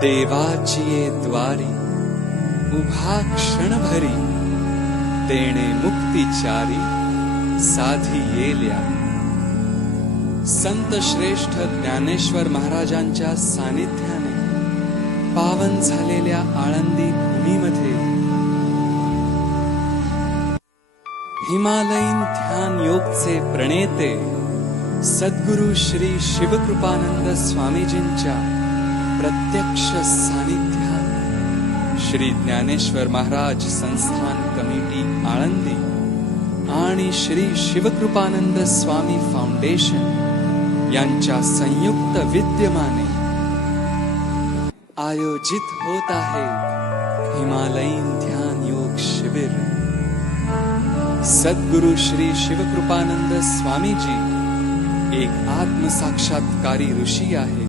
देवाची ये द्वारी उभा क्षणभरी, देणे मुक्तीचारी साधी येल्या. संत श्रेष्ठ ज्ञानेश्वर महाराजांच्या सानिध्याने पावन झालेल्या आळंदी भूमीमध्ये हिमालयीन ध्यान योगचे प्रणेते सद्गुरु श्री शिवकृपानंद स्वामीजींच्या प्रत्यक्ष सानिध्यात श्री ज्ञानेश्वर महाराज संस्थान कमिटी आळंदी आणि श्री शिवकृपानंद स्वामी फाउंडेशन यांच्या संयुक्त विद्यमाने आयोजित होत आहे हिमालयीन ध्यान योग शिबिर. सद्गुरु श्री शिवकृपानंद स्वामीजी एक आत्मसाक्षात्कारी ऋषी आहे.